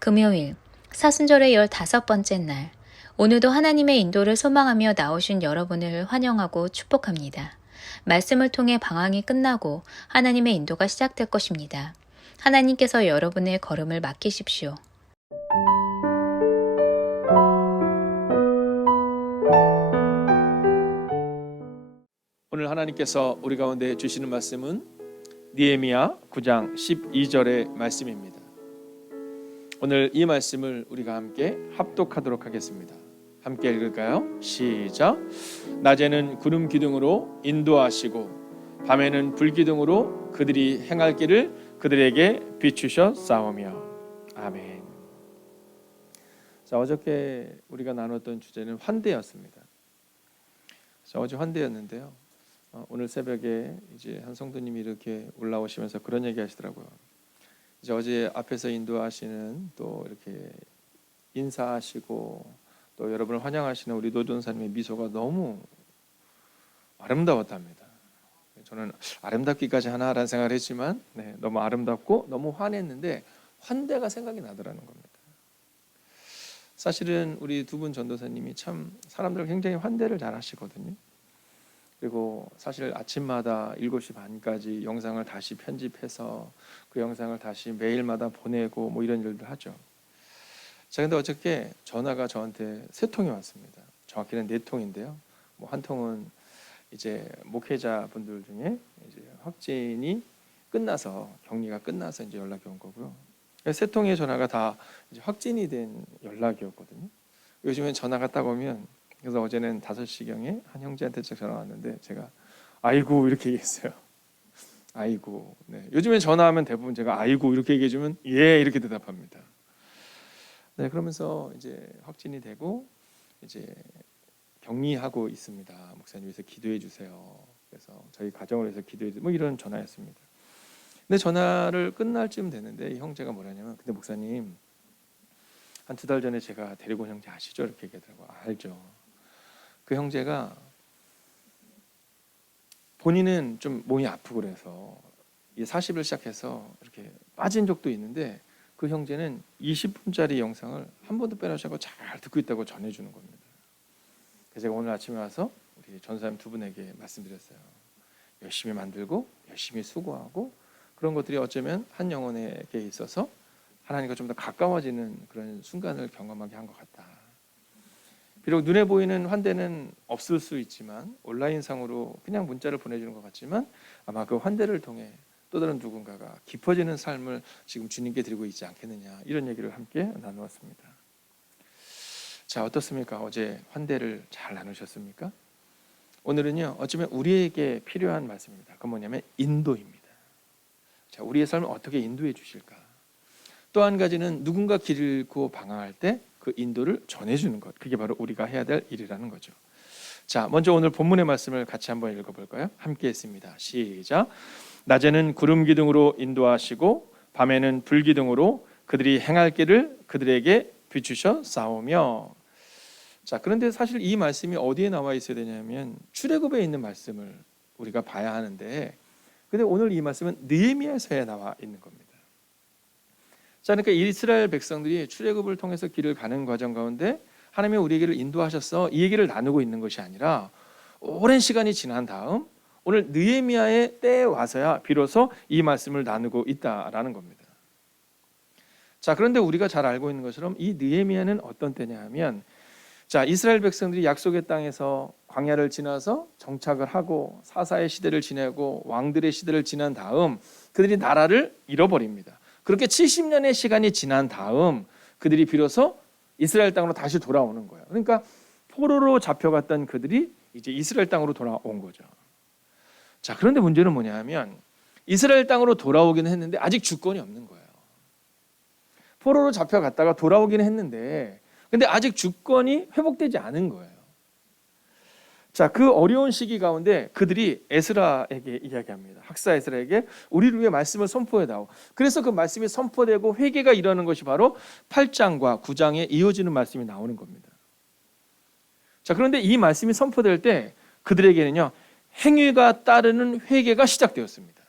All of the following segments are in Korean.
금요일, 사순절의 15번째 날, 오늘도 하나님의 인도를 소망하며 나오신 여러분을 환영하고 축복합니다. 말씀을 통해 방황이 끝나고 하나님의 인도가 시작될 것입니다. 하나님께서 여러분의 걸음을 맡기십시오. 오늘 하나님께서 우리 가운데 주시는 말씀은 느헤미야 9장 12절의 말씀입니다. 오늘 이 말씀을 우리가 함께 합독하도록 하겠습니다. 함께 읽을까요? 시작. 낮에는 구름 기둥으로 인도하시고 밤에는 불 기둥으로 그들이 행할 길을 그들에게 비추셔 싸우며. 아멘. 자, 어저께 우리가 나눴던 주제는 환대였습니다. 자, 어제 환대였는데요. 오늘 새벽에 이제 한 성도님이 이렇게 올라오시면서 그런 얘기 하시더라고요. 이제 어제 앞에서 인도하시는 또 이렇게 인사하시고 또 여러분을 환영하시는 우리 노전사님의 미소가 너무 아름다웠답니다. 저는 아름답기까지 하나라는 생각을 했지만 너무 아름답고 너무 환했는데 환대가 생각이 나더라는 겁니다. 사실은 우리 두 분 전도사님이 참 사람들 굉장히 환대를 잘 하시거든요. 그리고 사실 아침마다 7시 반까지 영상을 다시 편집해서 그 영상을 다시 매일마다 보내고 뭐 이런 일도 하죠. 자, 근데 어저께 전화가 저한테 3통이 왔습니다. 정확히는 4통인데요. 뭐 한 통은 이제 목회자분들 중에 이제 확진이 끝나서 격리가 끝나서 이제 연락이 온 거고요. 3통의 전화가 다 이제 확진이 된 연락이었거든요. 요즘엔 전화가 딱 오면, 그래서 어제는 5시경에 한 형제한테 전화 왔는데 제가 아이고 이렇게 얘기했어요. 아이고. 요즘엔 전화하면 대부분 제가 아이고 이렇게 얘기해주면 예 이렇게 대답합니다. 그러면서 이제 확진이 되고 이제 격리하고 있습니다. 목사님 위해서 기도해 주세요. 그래서 저희 가정을 위해서 기도해 주세요. 뭐 이런 전화였습니다. 근데 전화를 끝날 쯤 됐는데 이 형제가 뭐라냐면, 근데 목사님 한 2달 전에 제가 데리고 온 형제 아시죠? 이렇게 얘기하더라고요. 알죠. 그 형제가 본인은 좀 몸이 아프고 그래서 40을 시작해서 이렇게 빠진 적도 있는데 그 형제는 20분짜리 영상을 한 번도 빼놓지 않고 잘 듣고 있다고 전해주는 겁니다. 그래서 제가 오늘 아침에 와서 우리 전사님 두 분에게 말씀드렸어요. 열심히 만들고 열심히 수고하고 그런 것들이 어쩌면 한 영혼에게 있어서 하나님과 좀 더 가까워지는 그런 순간을 경험하게 한 것 같다. 비록 눈에 보이는 환대는 없을 수 있지만 온라인상으로 그냥 문자를 보내주는 것 같지만 아마 그 환대를 통해 또 다른 누군가가 깊어지는 삶을 지금 주님께 드리고 있지 않겠느냐, 이런 얘기를 함께 나누었습니다. 자, 어떻습니까? 어제 환대를 잘 나누셨습니까? 오늘은요, 어쩌면 우리에게 필요한 말씀입니다. 그건 뭐냐면 인도입니다. 자, 우리의 삶을 어떻게 인도해 주실까? 또 한 가지는 누군가 길을 잃고 방황할 때 그 인도를 전해주는 것, 그게 바로 우리가 해야 될 일이라는 거죠. 자, 먼저 오늘 본문의 말씀을 같이 한번 읽어볼까요? 함께 했습니다. 시작. 낮에는 구름 기둥으로 인도하시고 밤에는 불 기둥으로 그들이 행할 길을 그들에게 비추셔 싸우며. 자, 그런데 사실 이 말씀이 어디에 나와 있어야 되냐면 출애굽에 있는 말씀을 우리가 봐야 하는데, 근데 오늘 이 말씀은 느헤미야서에 나와 있는 겁니다. 자, 그러니까 이스라엘 백성들이 출애굽을 통해서 길을 가는 과정 가운데 하나님이 우리에게를 인도하셨어, 이 얘기를 나누고 있는 것이 아니라 오랜 시간이 지난 다음 오늘 느헤미야의 때에 와서야 비로소 이 말씀을 나누고 있다라는 겁니다. 자, 그런데 우리가 잘 알고 있는 것처럼 이 느헤미야는 어떤 때냐 하면, 자, 이스라엘 백성들이 약속의 땅에서 광야를 지나서 정착을 하고 사사의 시대를 지내고 왕들의 시대를 지난 다음 그들이 나라를 잃어버립니다. 그렇게 70년의 시간이 지난 다음 그들이 비로소 이스라엘 땅으로 다시 돌아오는 거예요. 그러니까 포로로 잡혀갔던 그들이 이제 이스라엘 땅으로 돌아온 거죠. 자, 그런데 문제는 뭐냐 하면 이스라엘 땅으로 돌아오기는 했는데 아직 주권이 없는 거예요. 포로로 잡혀갔다가 돌아오기는 했는데 근데 아직 주권이 회복되지 않은 거예요. 자, 그 어려운 시기 가운데 그들이 에스라에게 이야기합니다. 학사 에스라에게 우리를 위해 말씀을 선포해다오. 그래서 그 말씀이 선포되고 회개가 일어나는 것이 바로 8장과 9장에 이어지는 말씀이 나오는 겁니다. 자, 그런데 이 말씀이 선포될 때 그들에게는요, 행위가 따르는 회개가 시작되었습니다.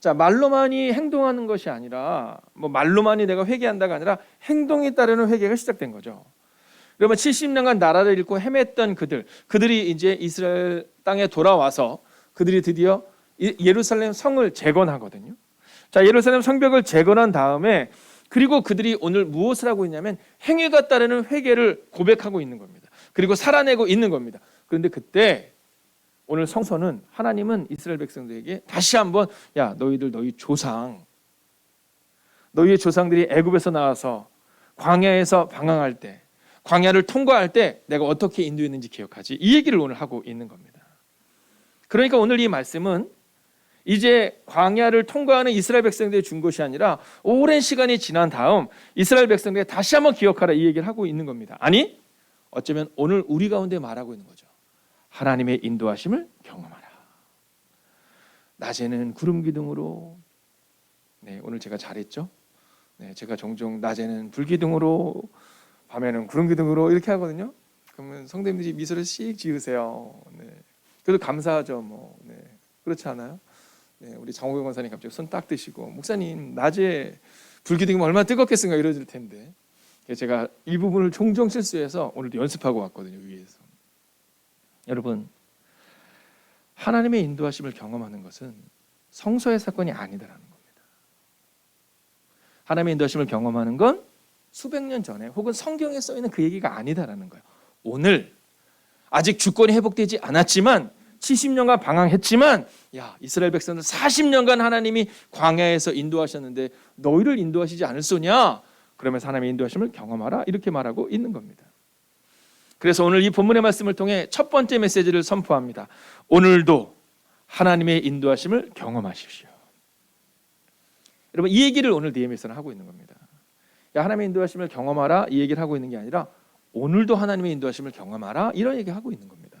자, 말로만이 행동하는 것이 아니라 말로만이 내가 회개한다가 아니라 행동에 따르는 회개가 시작된 거죠. 그러면 70년간 나라를 잃고 헤맸던 그들이 이제 이스라엘 땅에 돌아와서 그들이 드디어 예루살렘 성을 재건하거든요. 자, 예루살렘 성벽을 재건한 다음에 그리고 그들이 오늘 무엇을 하고 있냐면 행위가 따르는 회개를 고백하고 있는 겁니다. 그리고 살아내고 있는 겁니다. 그런데 그때 오늘 성서는 하나님은 이스라엘 백성들에게 다시 한번 야, 너희의 조상들이 애굽에서 나와서 광야에서 방황할 때, 광야를 통과할 때 내가 어떻게 인도했는지 기억하지? 이 얘기를 오늘 하고 있는 겁니다. 그러니까 오늘 이 말씀은 이제 광야를 통과하는 이스라엘 백성들이 준 것이 아니라 오랜 시간이 지난 다음 이스라엘 백성들이 다시 한번 기억하라 이 얘기를 하고 있는 겁니다. 아니, 어쩌면 오늘 우리 가운데 말하고 있는 거죠. 하나님의 인도하심을 경험하라. 낮에는 구름 기둥으로, 오늘 제가 잘했죠? 제가 종종 낮에는 불 기둥으로, 밤에는 구름 기둥으로 이렇게 하거든요. 그러면 성도님들이 미소를 씩 지으세요. 그래도 감사하죠. 그렇지 않아요? 우리 장호경 권사님 갑자기 손 딱 드시고 목사님 낮에 불기둥이면 얼마나 뜨겁겠습니까 이러실 텐데 제가 이 부분을 종종 실수해서 오늘도 연습하고 왔거든요. 위에서. 여러분, 하나님의 인도하심을 경험하는 것은 성서의 사건이 아니다라는 겁니다. 하나님의 인도하심을 경험하는 건 수백 년 전에 혹은 성경에 써있는 그 얘기가 아니다라는 거예요. 오늘 아직 주권이 회복되지 않았지만 70년간 방황했지만 이스라엘 백성들 40년간 하나님이 광야에서 인도하셨는데 너희를 인도하시지 않을소냐? 그러면서 하나님의 인도하심을 경험하라 이렇게 말하고 있는 겁니다. 그래서 오늘 이 본문의 말씀을 통해 첫 번째 메시지를 선포합니다. 오늘도 하나님의 인도하심을 경험하십시오. 여러분, 이 얘기를 오늘 느헤미야서는 하고 있는 겁니다. 하나님의 인도하심을 경험하라 이 얘기를 하고 있는 게 아니라 오늘도 하나님의 인도하심을 경험하라 이런 얘기 하고 있는 겁니다.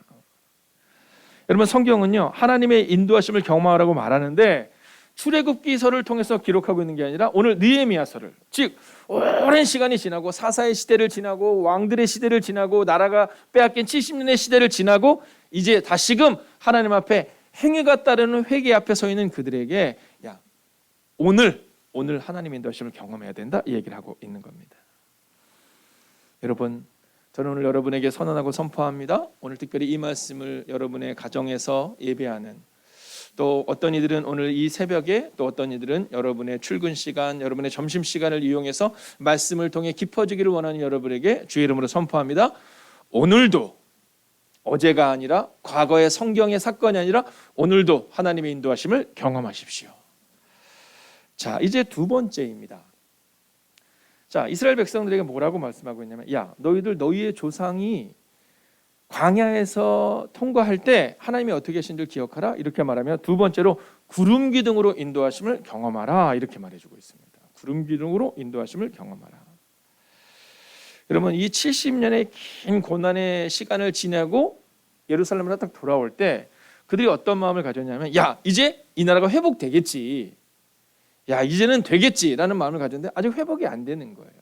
여러분, 성경은요 하나님의 인도하심을 경험하라고 말하는데 출애굽기서를 통해서 기록하고 있는 게 아니라 오늘 느헤미야서를, 즉 오랜 시간이 지나고 사사의 시대를 지나고 왕들의 시대를 지나고 나라가 빼앗긴 70년의 시대를 지나고 이제 다시금 하나님 앞에 행위가 따르는 회개 앞에 서 있는 그들에게 오늘 하나님의 인도하심을 경험해야 된다 이 얘기를 하고 있는 겁니다. 여러분, 저는 오늘 여러분에게 선언하고 선포합니다. 오늘 특별히 이 말씀을 여러분의 가정에서 예배하는, 또 어떤 이들은 오늘 이 새벽에, 또 어떤 이들은 여러분의 출근 시간, 여러분의 점심 시간을 이용해서 말씀을 통해 깊어지기를 원하는 여러분에게 주의 이름으로 선포합니다. 오늘도 어제가 아니라 과거의 성경의 사건이 아니라 오늘도 하나님의 인도하심을 경험하십시오. 자, 이제 두 번째입니다. 자, 이스라엘 백성들에게 뭐라고 말씀하고 있냐면 너희의 조상이 광야에서 통과할 때 하나님이 어떻게 하신지를 기억하라 이렇게 말하며 두 번째로 구름 기둥으로 인도하심을 경험하라 이렇게 말해주고 있습니다. 구름 기둥으로 인도하심을 경험하라. 여러분, 이 70년의 긴 고난의 시간을 지내고 예루살렘으로 딱 돌아올 때 그들이 어떤 마음을 가졌냐면 이제 이 나라가 회복되겠지, 이제는 되겠지라는 마음을 가졌는데 아직 회복이 안 되는 거예요.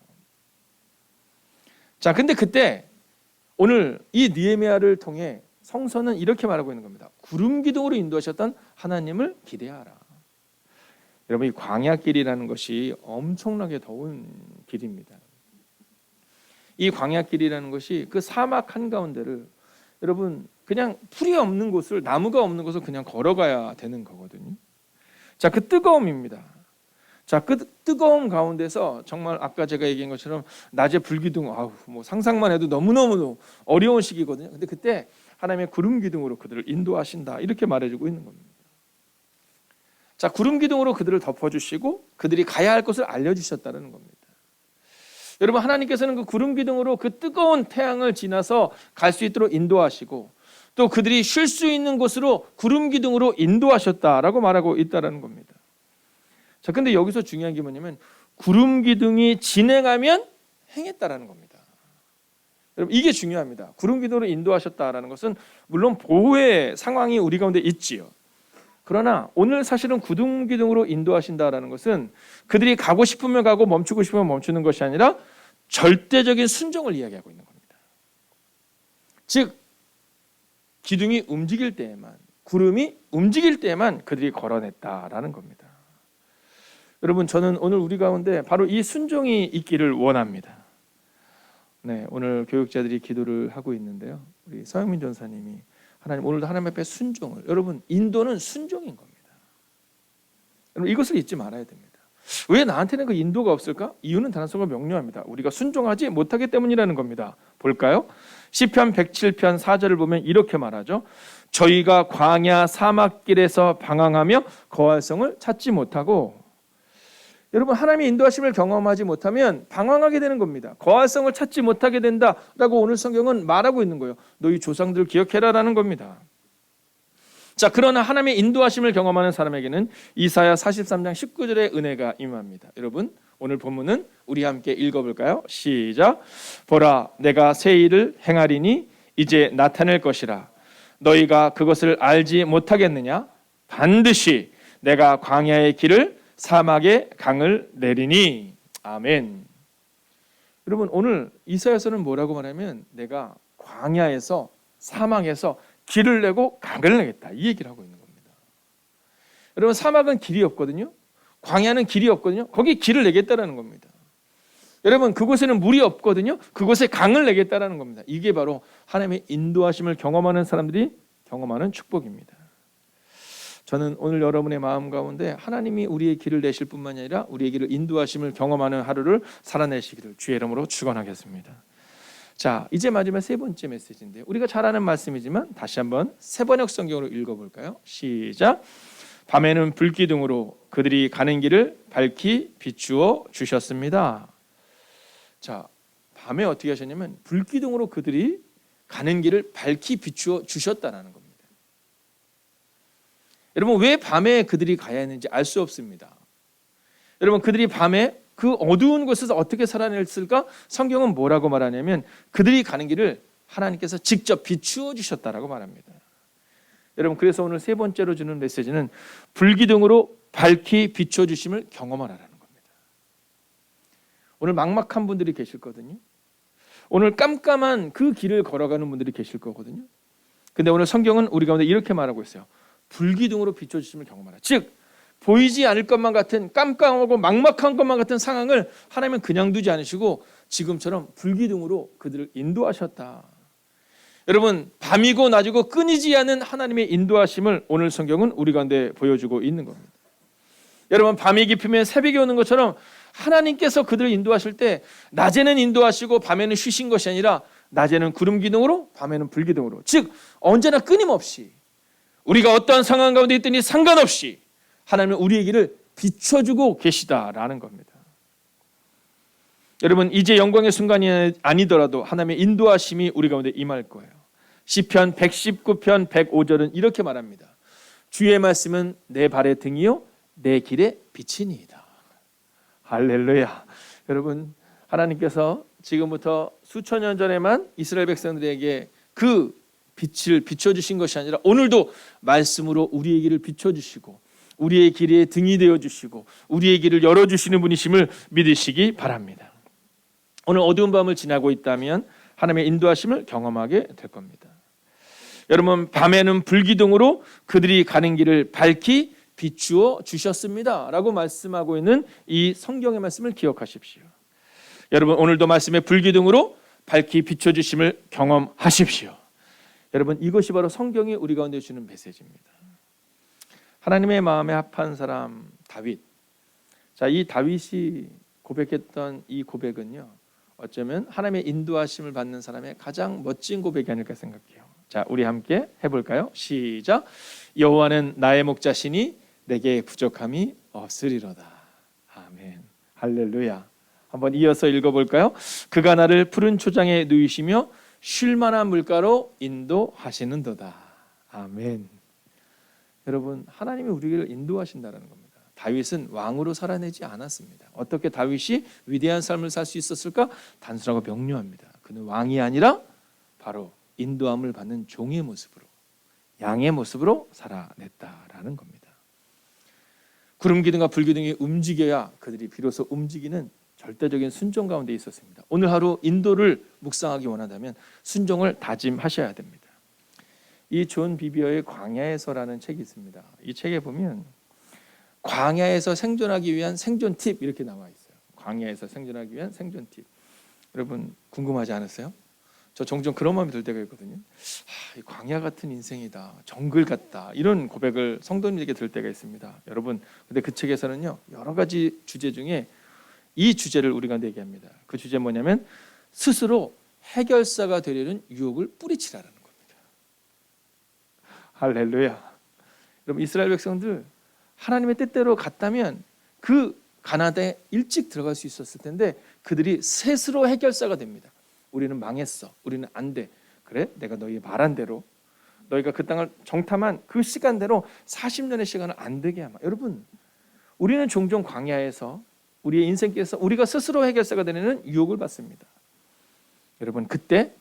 자, 근데 그때 오늘 이 느헤미야를 통해 성서는 이렇게 말하고 있는 겁니다. 구름 기둥으로 인도하셨던 하나님을 기대하라. 여러분, 이 광야길이라는 것이 엄청나게 더운 길입니다. 이 광야길이라는 것이 그 사막 한가운데를 여러분 그냥 풀이 없는 곳을, 나무가 없는 곳을 그냥 걸어가야 되는 거거든요. 자, 그 뜨거움입니다. 자, 그 뜨거움 가운데서 정말 아까 제가 얘기한 것처럼 낮에 불기둥, 상상만 해도 너무너무 어려운 시기거든요. 근데 그때 하나님의 구름 기둥으로 그들을 인도하신다 이렇게 말해주고 있는 겁니다. 자, 구름 기둥으로 그들을 덮어주시고 그들이 가야 할 곳을 알려주셨다는 겁니다. 여러분, 하나님께서는 그 구름 기둥으로 그 뜨거운 태양을 지나서 갈 수 있도록 인도하시고 또 그들이 쉴 수 있는 곳으로 구름 기둥으로 인도하셨다라고 말하고 있다는 겁니다. 자, 근데 여기서 중요한 게 뭐냐면 구름 기둥이 진행하면 행했다라는 겁니다. 여러분, 이게 중요합니다. 구름 기둥으로 인도하셨다라는 것은 물론 보호의 상황이 우리 가운데 있지요. 그러나 오늘 사실은 구름 기둥으로 인도하신다라는 것은 그들이 가고 싶으면 가고 멈추고 싶으면 멈추는 것이 아니라 절대적인 순종을 이야기하고 있는 겁니다. 즉 기둥이 움직일 때에만, 구름이 움직일 때에만 그들이 걸어냈다라는 겁니다. 여러분, 저는 오늘 우리 가운데 바로 이 순종이 있기를 원합니다. 네, 오늘 교육자들이 기도를 하고 있는데요. 우리 서영민 전사님이 하나님, 오늘도 하나님 앞에 순종을, 여러분, 인도는 순종인 겁니다. 여러분, 이것을 잊지 말아야 됩니다. 왜 나한테는 그 인도가 없을까? 이유는 단서가 명료합니다. 우리가 순종하지 못하기 때문이라는 겁니다. 볼까요? 시편 107편 4절을 보면 이렇게 말하죠. 저희가 광야 사막길에서 방황하며 거할 성을 찾지 못하고, 여러분, 하나님의 인도하심을 경험하지 못하면 방황하게 되는 겁니다. 거할 성을 찾지 못하게 된다라고 오늘 성경은 말하고 있는 거예요. 너희 조상들 기억해라라는 겁니다. 자, 그러나 하나님의 인도하심을 경험하는 사람에게는 이사야 43장 19절의 은혜가 임합니다. 여러분, 오늘 본문은 우리 함께 읽어볼까요? 시작. 보라, 내가 새 일을 행하리니 이제 나타낼 것이라. 너희가 그것을 알지 못하겠느냐? 반드시 내가 광야의 길을 사막의 강을 내리니. 아멘. 여러분, 오늘 이사야서는 뭐라고 말하면 내가 광야에서, 사막에서 길을 내고 강을 내겠다, 이 얘기를 하고 있는 겁니다. 여러분, 사막은 길이 없거든요. 광야는 길이 없거든요. 거기 길을 내겠다라는 겁니다. 여러분, 그곳에는 물이 없거든요. 그곳에 강을 내겠다라는 겁니다. 이게 바로 하나님의 인도하심을 경험하는 사람들이 경험하는 축복입니다. 저는 오늘 여러분의 마음 가운데 하나님이 우리의 길을 내실 뿐만이 아니라 우리의 길을 인도하심을 경험하는 하루를 살아내시기를 주의 이름으로 축원하겠습니다. 자, 이제 마지막 세 번째 메시지인데요. 우리가 잘 아는 말씀이지만 다시 한번 세번역 성경으로 읽어볼까요? 시작. 밤에는 불기둥으로 그들이 가는 길을 밝히 비추어 주셨습니다. 자, 밤에 어떻게 하셨냐면 불기둥으로 그들이 가는 길을 밝히 비추어 주셨다는 겁니다. 여러분, 왜 밤에 그들이 가야 했는지 알 수 없습니다. 여러분, 그들이 밤에 그 어두운 곳에서 어떻게 살아냈을까? 성경은 뭐라고 말하냐면 그들이 가는 길을 하나님께서 직접 비추어 주셨다라고 말합니다. 여러분, 그래서 오늘 세 번째로 주는 메시지는 불기둥으로 밝히 비추어 주심을 경험하라는 겁니다. 오늘 막막한 분들이 계실 거거든요. 오늘 깜깜한 그 길을 걸어가는 분들이 계실 거거든요. 근데 오늘 성경은 우리 가운데 이렇게 말하고 있어요. 불기둥으로 비춰주심을 경험하라. 즉, 보이지 않을 것만 같은 깜깜하고 막막한 것만 같은 상황을 하나님은 그냥 두지 않으시고 지금처럼 불기둥으로 그들을 인도하셨다. 여러분, 밤이고 낮이고 끊이지 않는 하나님의 인도하심을 오늘 성경은 우리 가운데 보여주고 있는 겁니다. 여러분, 밤이 깊으면 새벽이 오는 것처럼 하나님께서 그들을 인도하실 때 낮에는 인도하시고 밤에는 쉬신 것이 아니라 낮에는 구름 기둥으로 밤에는 불기둥으로, 즉 언제나 끊임없이 우리가 어떠한 상황 가운데 있더니 상관없이 하나님은 우리의 길을 비춰주고 계시다라는 겁니다. 여러분, 이제 영광의 순간이 아니더라도 하나님의 인도하심이 우리 가운데 임할 거예요. 시편 119편 105절은 이렇게 말합니다. 주의 말씀은 내 발의 등이요 내 길의 빛이니이다. 할렐루야. 여러분, 하나님께서 지금부터 수천 년 전에만 이스라엘 백성들에게 그 빛을 비춰주신 것이 아니라 오늘도 말씀으로 우리의 길을 비춰주시고 우리의 길에 등이 되어주시고 우리의 길을 열어주시는 분이심을 믿으시기 바랍니다. 오늘 어두운 밤을 지나고 있다면 하나님의 인도하심을 경험하게 될 겁니다. 여러분, 밤에는 불기둥으로 그들이 가는 길을 밝히 비추어 주셨습니다 라고 말씀하고 있는 이 성경의 말씀을 기억하십시오. 여러분, 오늘도 말씀의 불기둥으로 밝히 비춰주심을 경험하십시오. 여러분, 이것이 바로 성경이 우리 가운데 주는 메시지입니다. 하나님의 마음에 합한 사람 다윗. 자, 이 다윗이 고백했던 이 고백은요, 어쩌면 하나님의 인도하심을 받는 사람의 가장 멋진 고백이 아닐까 생각해요. 자, 우리 함께 해볼까요? 시작. 여호와는 나의 목자시니 내게 부족함이 없으리로다. 아멘. 할렐루야. 한번 이어서 읽어볼까요? 그가 나를 푸른 초장에 누이시며 쉴만한 물가로 인도하시는도다. 아멘. 여러분, 하나님이 우리를 인도하신다는 겁니다. 다윗은 왕으로 살아내지 않았습니다. 어떻게 다윗이 위대한 삶을 살 수 있었을까? 단순하고 명료합니다. 그는 왕이 아니라 바로 인도함을 받는 종의 모습으로, 양의 모습으로 살아냈다라는 겁니다. 구름 기둥과 불 기둥이 움직여야 그들이 비로소 움직이는 절대적인 순종 가운데 있었습니다. 오늘 하루 인도를 묵상하기 원한다면 순종을 다짐하셔야 됩니다. 이 존 비비어의 광야에서라는 책이 있습니다. 이 책에 보면 광야에서 생존하기 위한 생존 팁 이렇게 나와 있어요. 광야에서 생존하기 위한 생존 팁. 여러분 궁금하지 않으세요? 저 종종 그런 마음이 들 때가 있거든요. 이 광야 같은 인생이다, 정글 같다, 이런 고백을 성도님에게 들 때가 있습니다. 여러분, 근데 그 책에서는요 여러 가지 주제 중에 이 주제를 우리가 얘기합니다. 그 주제 뭐냐면 스스로 해결사가 되려는 유혹을 뿌리치라는 겁니다. 할렐루야. 여러분, 이스라엘 백성들 하나님의 뜻대로 갔다면 그 가나안에 일찍 들어갈 수 있었을 텐데 그들이 스스로 해결사가 됩니다. 우리는 망했어, 우리는 안 돼. 그래, 내가 너희 말한 대로, 너희가 그 땅을 정탐한 그 시간대로 40년의 시간을 안 되게 하마. 여러분, 우리는 종종 광야에서 우리의 인생길에서 우리가 스스로 해결사가 되는 유혹을 받습니다. 여러분, 그때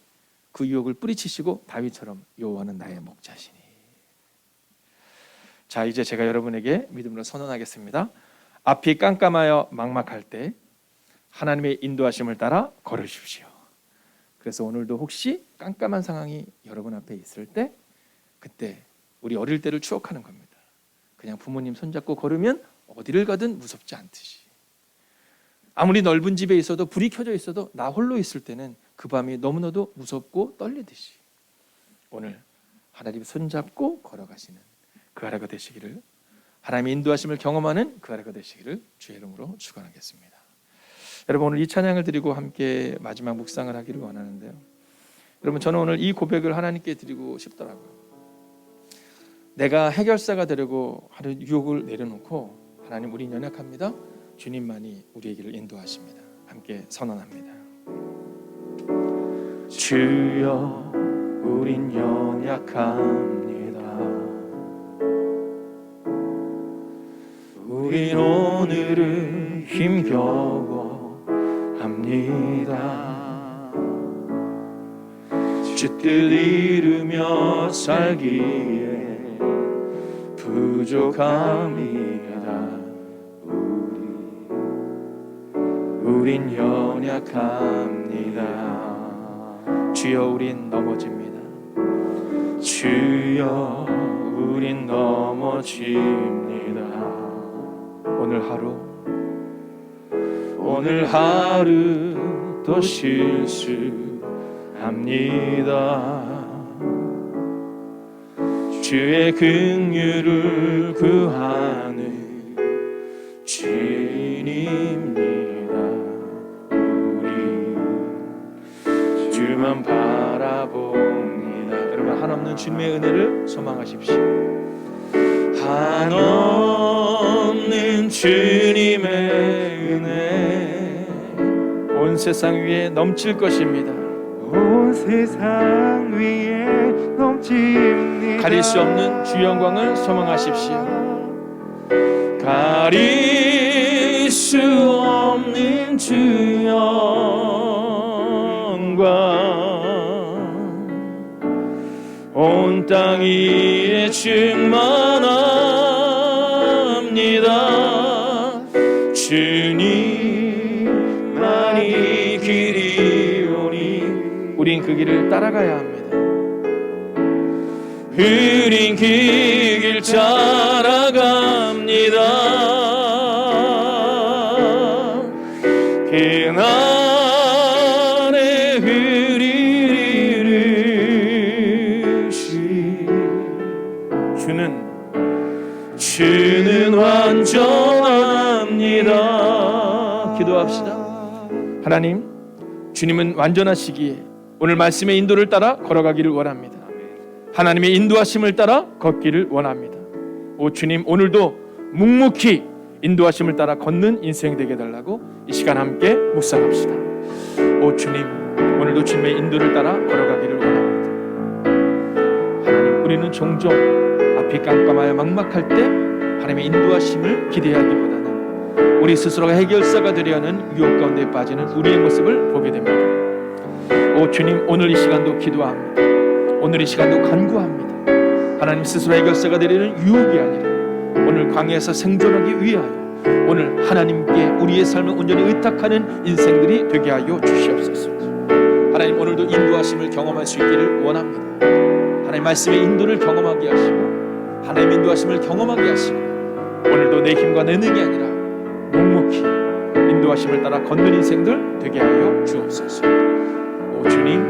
그 유혹을 뿌리치시고 다윗처럼 여호와는 나의 목자시니. 자, 이제 제가 여러분에게 믿음으로 선언하겠습니다. 앞이 깜깜하여 막막할 때 하나님의 인도하심을 따라 걸으십시오. 그래서 오늘도 혹시 깜깜한 상황이 여러분 앞에 있을 때 그때 우리 어릴 때를 추억하는 겁니다. 그냥 부모님 손잡고 걸으면 어디를 가든 무섭지 않듯이, 아무리 넓은 집에 있어도 불이 켜져 있어도 나 홀로 있을 때는 그 밤이 너무나도 무섭고 떨리듯이 오늘 하나님 손잡고 걸어가시는 그 하루가 되시기를, 하나님의 인도하심을 경험하는 그 하루가 되시기를 주의 이름으로 축원하겠습니다. 여러분, 오늘 이 찬양을 드리고 함께 마지막 묵상을 하기를 원하는데요. 여러분, 저는 오늘 이 고백을 하나님께 드리고 싶더라고요. 내가 해결사가 되려고 하는 유혹을 내려놓고, 하나님, 우린 연약합니다. 주님만이 우리의 길을 인도하십니다. 함께 선언합니다. 주여, 우린 연약합니다. 우린 오늘은 힘겨워 합니다. 주 뜻 이루며 살기에 부족합니다. 우린 연약합니다. 주여, 우린 넘어집니다. 주여, 우린 넘어집니다. 오늘 하루 또 실수합니다. 주의 긍휼을 구하는 죄인입니다. 우리 주만 바라봅니다. 여러분, 한없는 주님의 은혜를 소망하십시오. 한없는 주님의 은혜 온 세상 위에 넘칠 것입니다. 온 세상 위에 넘칩니다. 가릴 수 없는 주 영광을 소망하십시오. 가릴 수 없는 주 영광 온 땅 위에 충만합니다. 주님만이 길이오니 우린 그 길을 따라가야 합니다. 우린 그 길 따라갑니다. 그날의 흐리를 주는 완전합니다. 기도합시다. 하나님, 주님은 완전하시기에 오늘 말씀의 인도를 따라 걸어가기를 원합니다. 하나님의 인도하심을 따라 걷기를 원합니다. 오 주님, 오늘도 묵묵히 인도하심을 따라 걷는 인생 되게 해달라고 이 시간 함께 묵상합시다. 오 주님, 오늘도 주님의 인도를 따라 걸어가기를 원합니다. 하나님, 우리는 종종 앞이 깜깜하여 막막할 때 하나님의 인도하심을 기대하기보다는 우리 스스로가 해결사가 되려 하는 유혹 가운데 빠지는 우리의 모습을 보게 됩니다. 오 주님, 오늘 이 시간도 기도합니다. 오늘 이 시간도 간구합니다. 하나님, 스스로 해결사가 되려는 유혹이 아니라 오늘 광야에서 생존하기 위하여 오늘 하나님께 우리의 삶을 온전히 의탁하는 인생들이 되게 하여 주시옵소서. 하나님, 오늘도 인도하심을 경험할 수 있기를 원합니다. 하나님 말씀의 인도를 경험하게 하시고 하나님 인도하심을 경험하게 하시고 오늘도 내 힘과 내 능이 아니라 묵묵히 인도하심을 따라 걷는 인생들 되게 하여 주옵소서. 오 주님,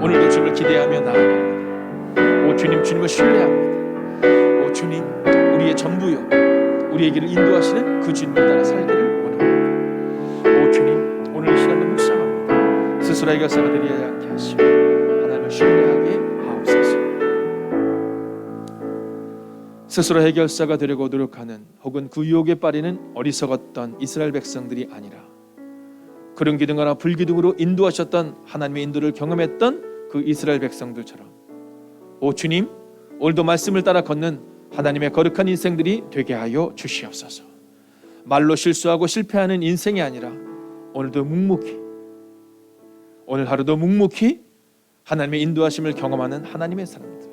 오늘도 주님을 기대하며 나아갑니다. 오 주님, 주님을 신뢰합니다. 오 주님, 우리의 전부요, 우리의 길을 인도하시는 그 주님을 따라 살기를 원합니다. 오 주님, 오늘 이 시간도 묵상합니다. 스스로의 결사가 되리지 않게 하시고 하나님을 신뢰하게 하옵소서. 스스로 해결사가 되려고 노력하는 혹은 그 유혹에 빠지는 어리석었던 이스라엘 백성들이 아니라 그런 기둥하나 불기둥으로 인도하셨던 하나님의 인도를 경험했던 그 이스라엘 백성들처럼 오 주님, 오늘도 말씀을 따라 걷는 하나님의 거룩한 인생들이 되게 하여 주시옵소서. 말로 실수하고 실패하는 인생이 아니라 오늘도 묵묵히, 오늘 하루도 묵묵히 하나님의 인도하심을 경험하는 하나님의 사람들,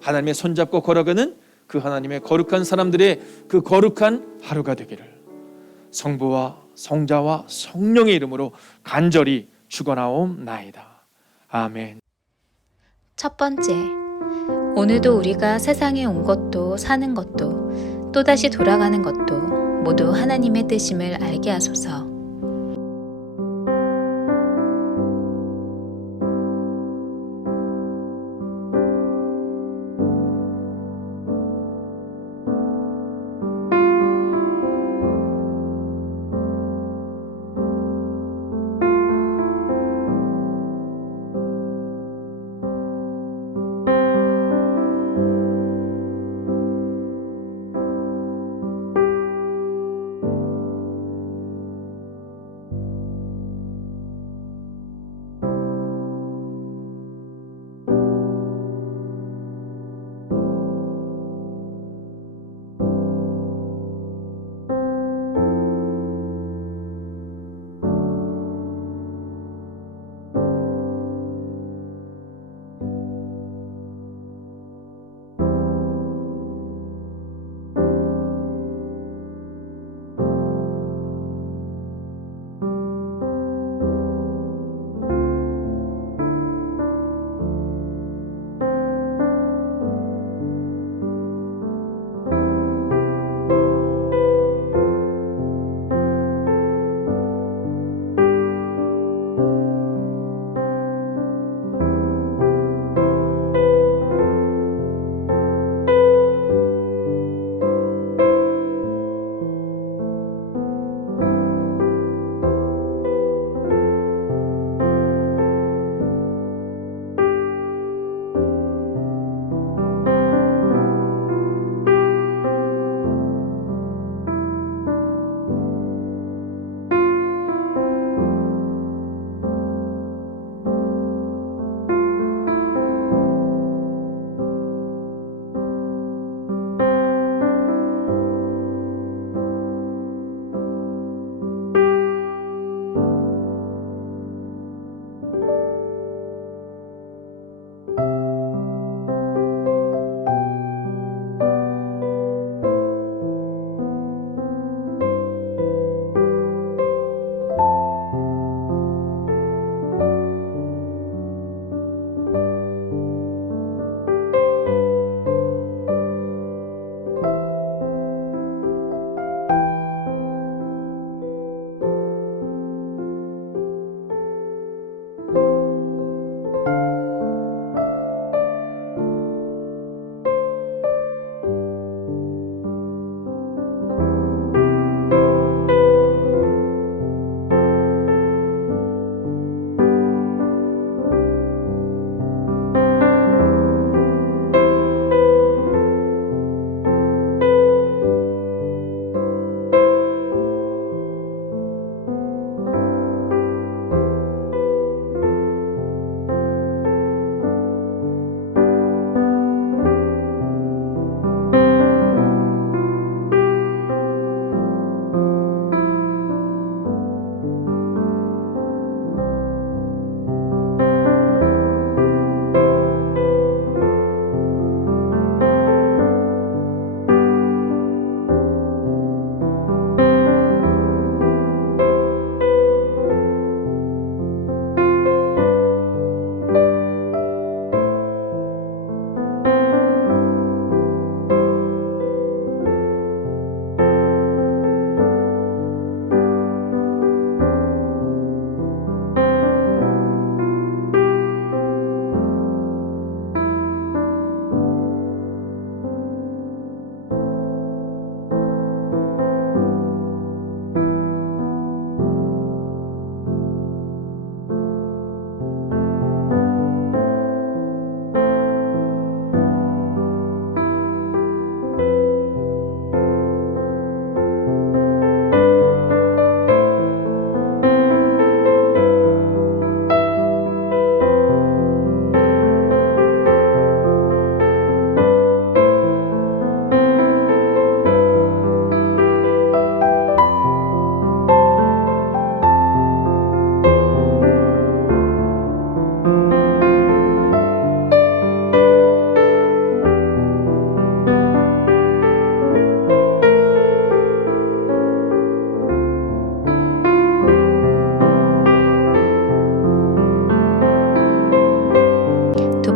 하나님의 손잡고 걸어가는 그 하나님의 거룩한 사람들의 그 거룩한 하루가 되기를 성부와 성자와 성령의 이름으로 간절히 축원하옵나이다. 아멘. 첫 번째, 오늘도 우리가 세상에 온 것도 사는 것도 또다시 돌아가는 것도 모두 하나님의 뜻임을 알게 하소서.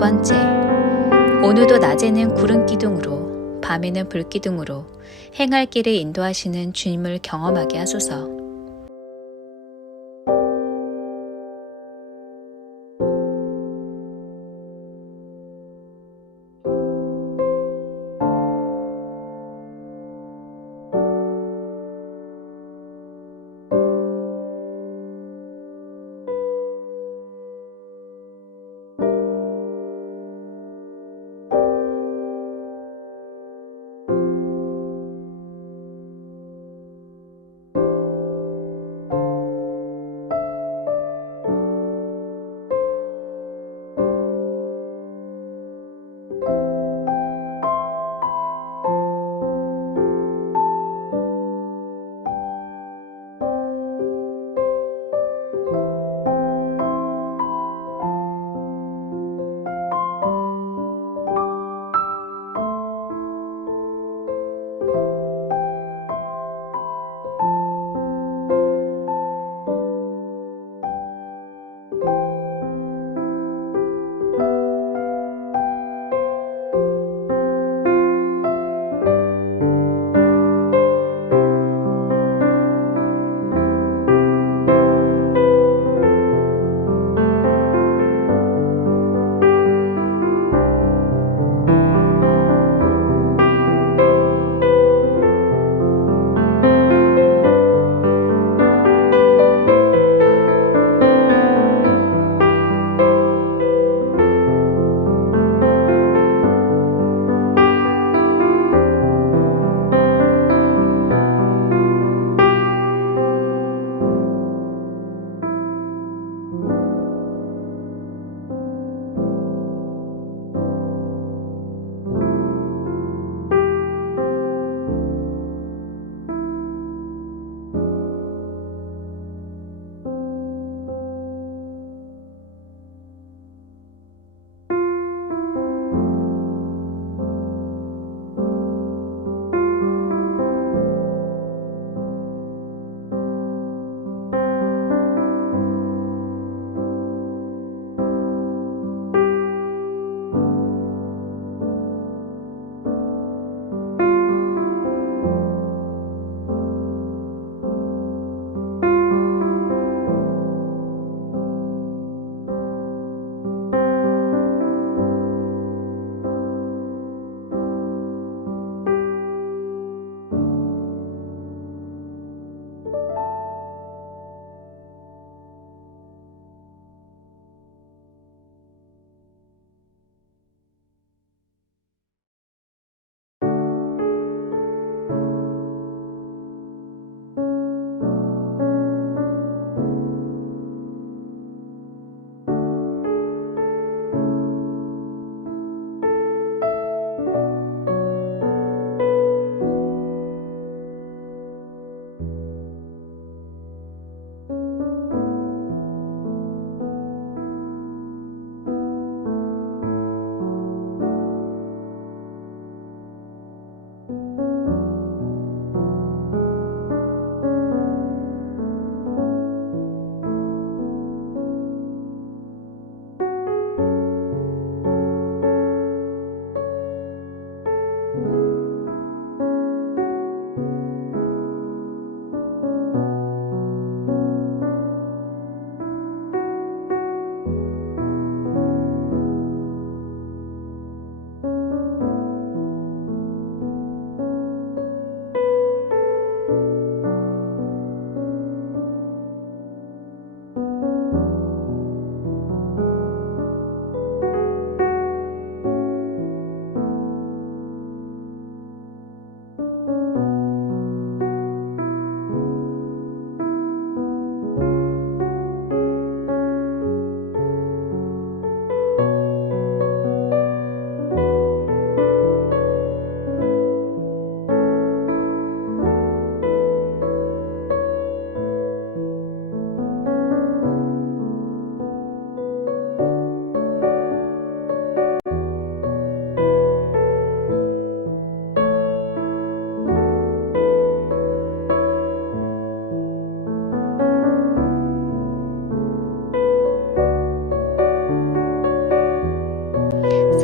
번째, 오늘도 낮에는 구름 기둥으로, 밤에는 불 기둥으로 행할 길을 인도하시는 주님을 경험하게 하소서.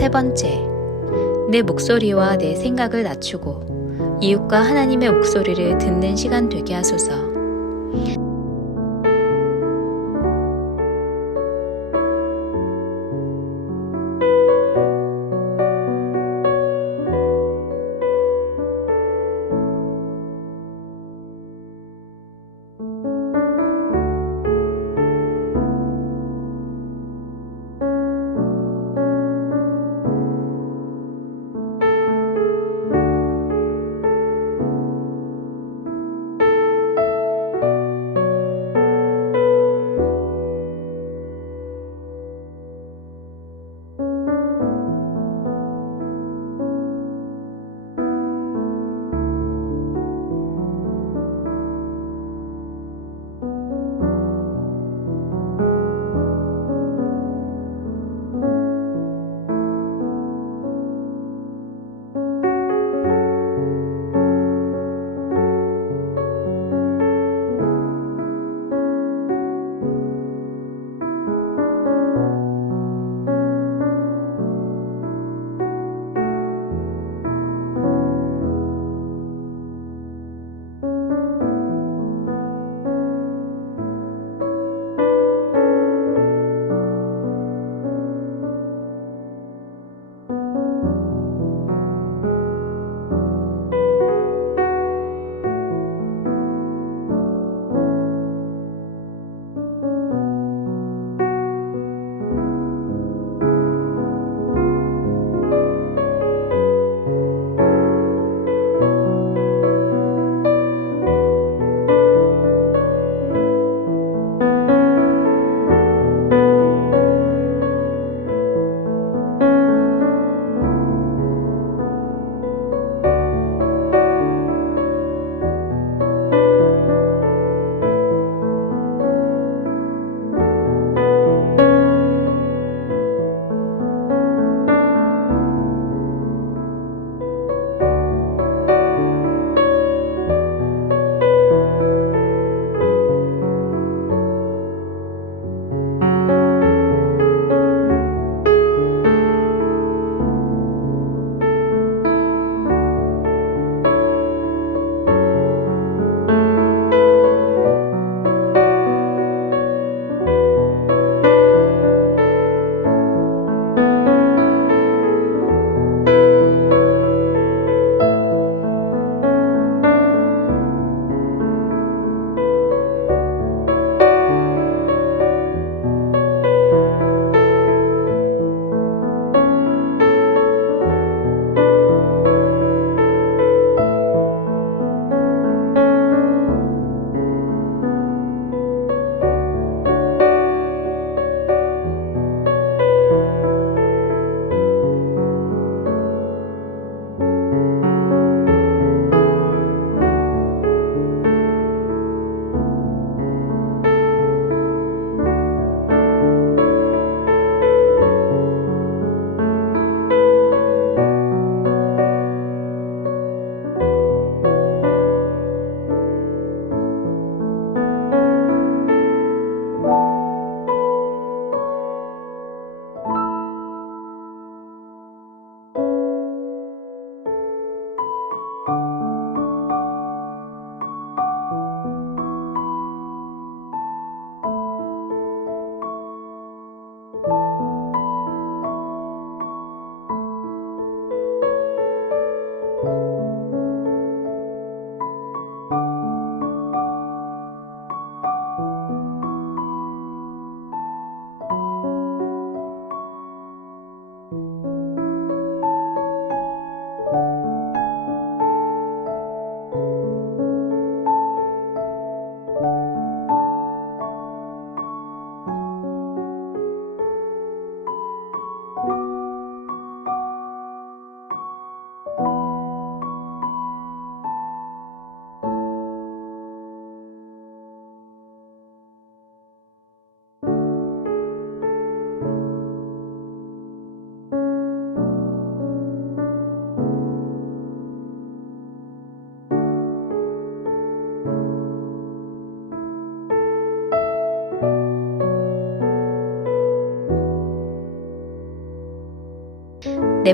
세 번째, 내 목소리와 내 생각을 낮추고 이웃과 하나님의 목소리를 듣는 시간 되게 하소서.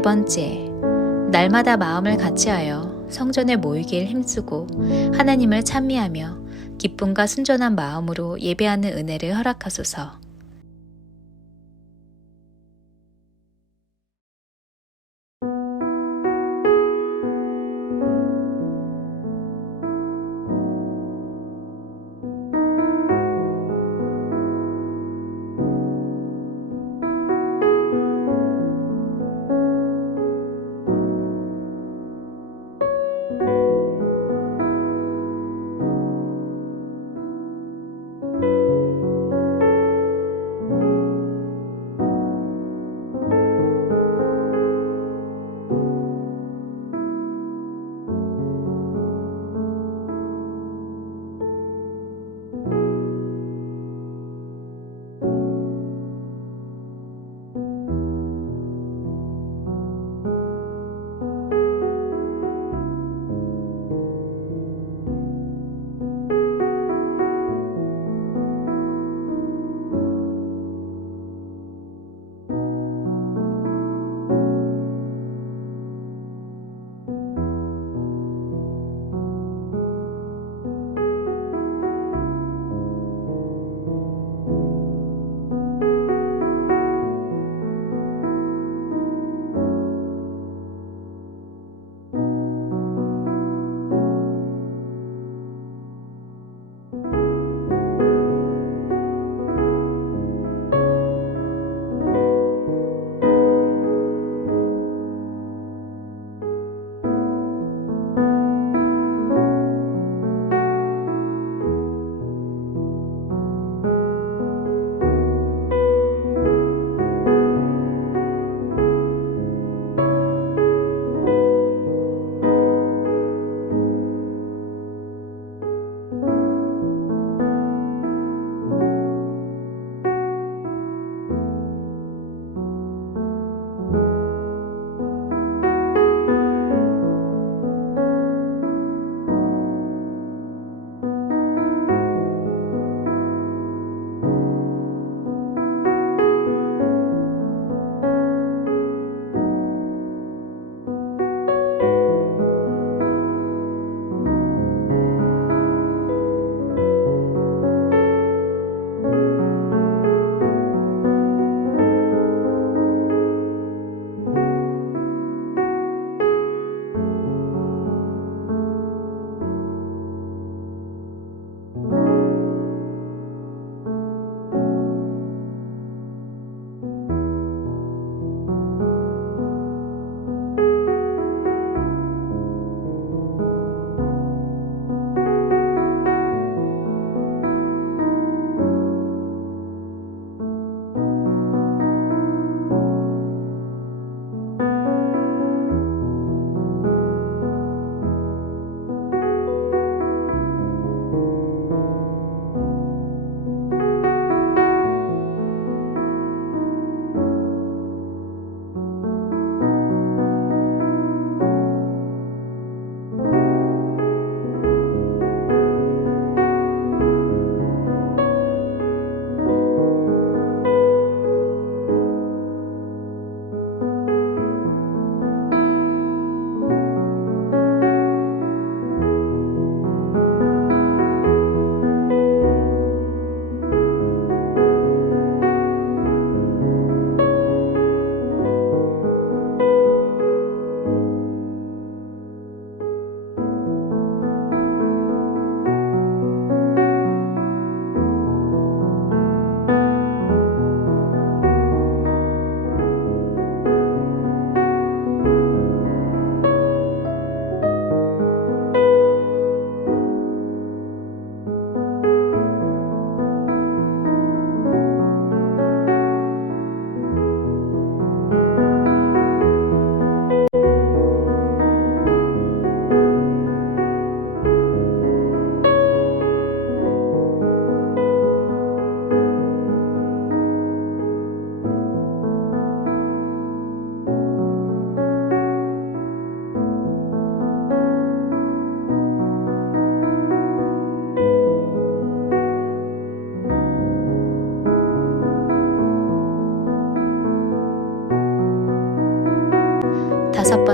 4번째, 날마다 마음을 같이하여 성전에 모이길 힘쓰고 하나님을 찬미하며 기쁨과 순전한 마음으로 예배하는 은혜를 허락하소서.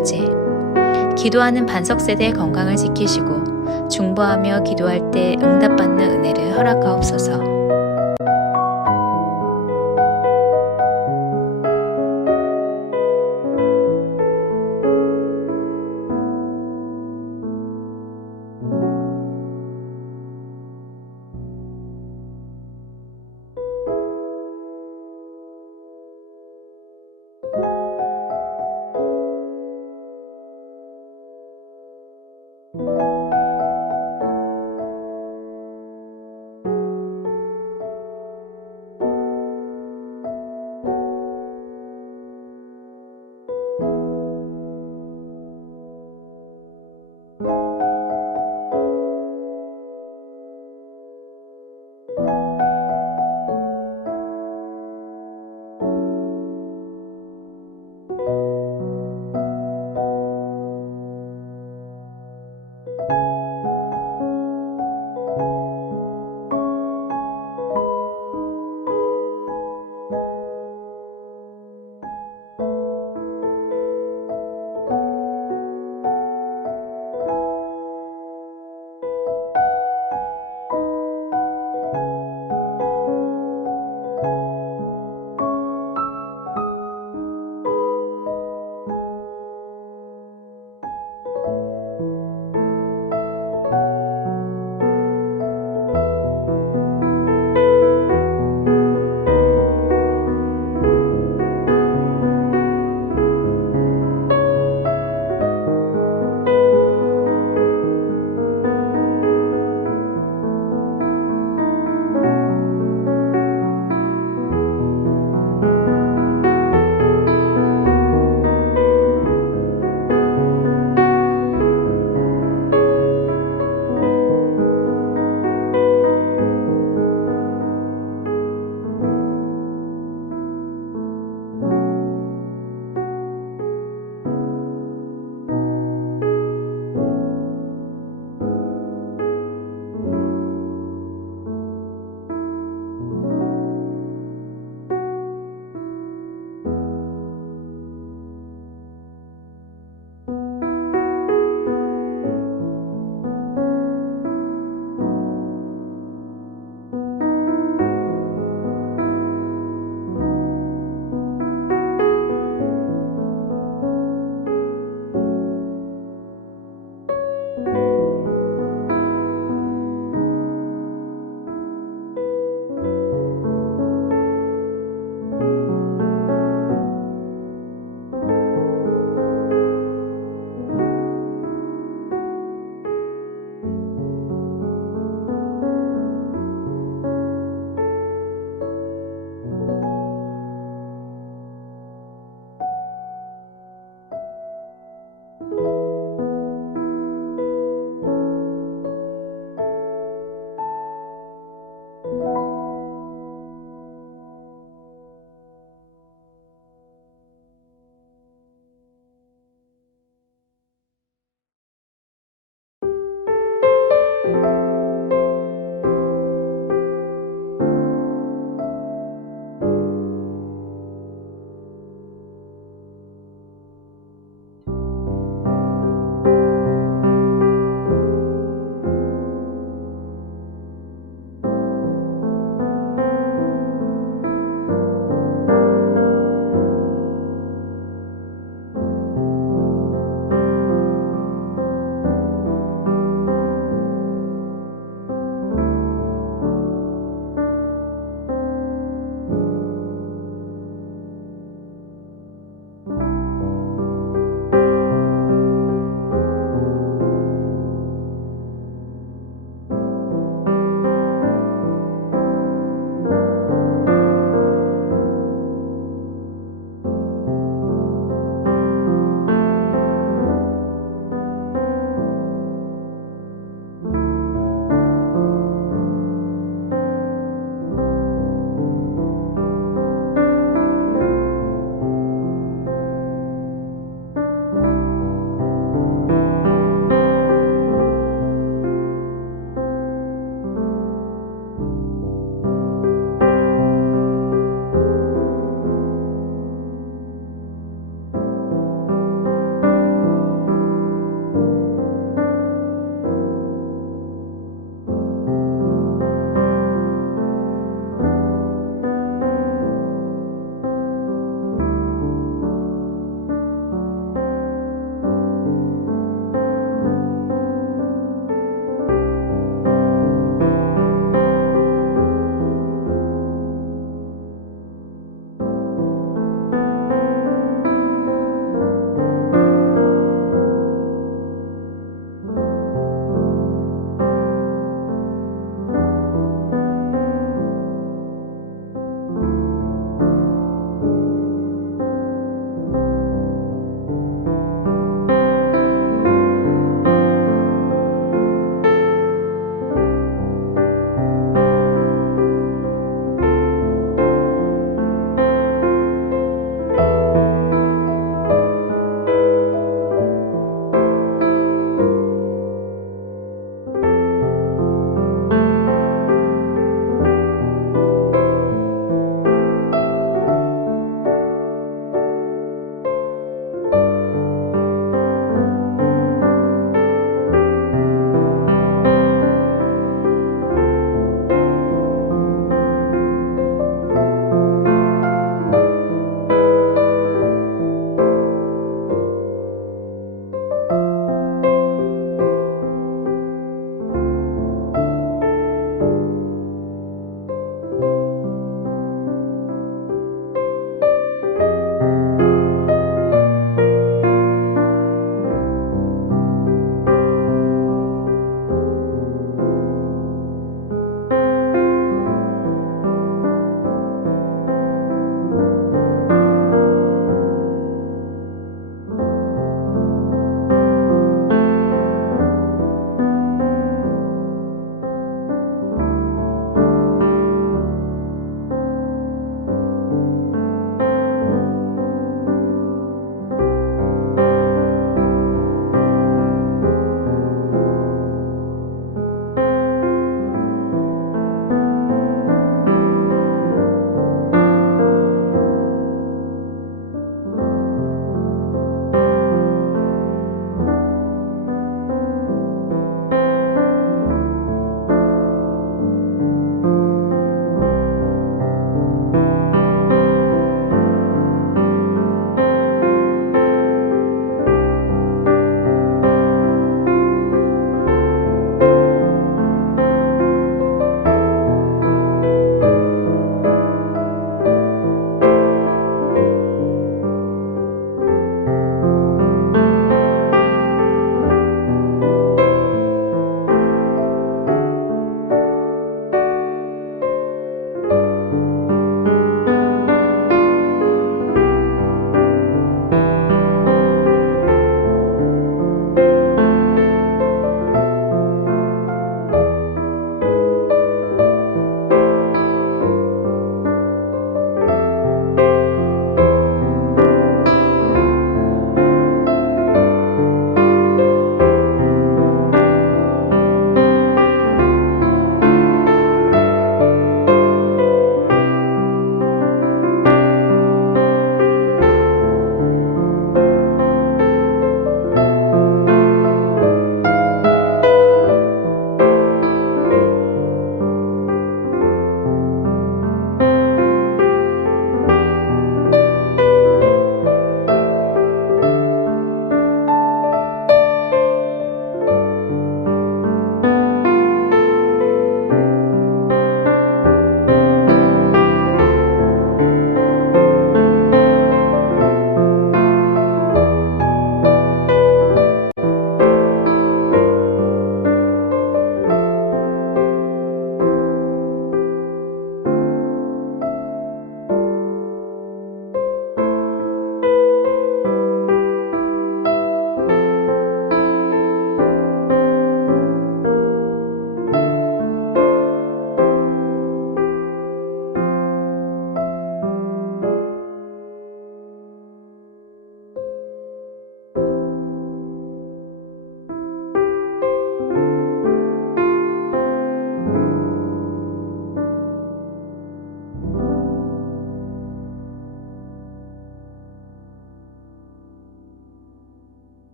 번째, 기도하는 반석 세대의 건강을 지키시고 중보하며 기도할 때 응답받는 은혜를 허락하옵소서.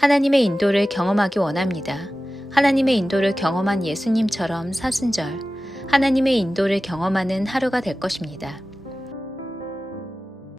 하나님의 인도를 경험하기 원합니다. 하나님의 인도를 경험한 예수님처럼 사순절, 하나님의 인도를 경험하는 하루가 될 것입니다.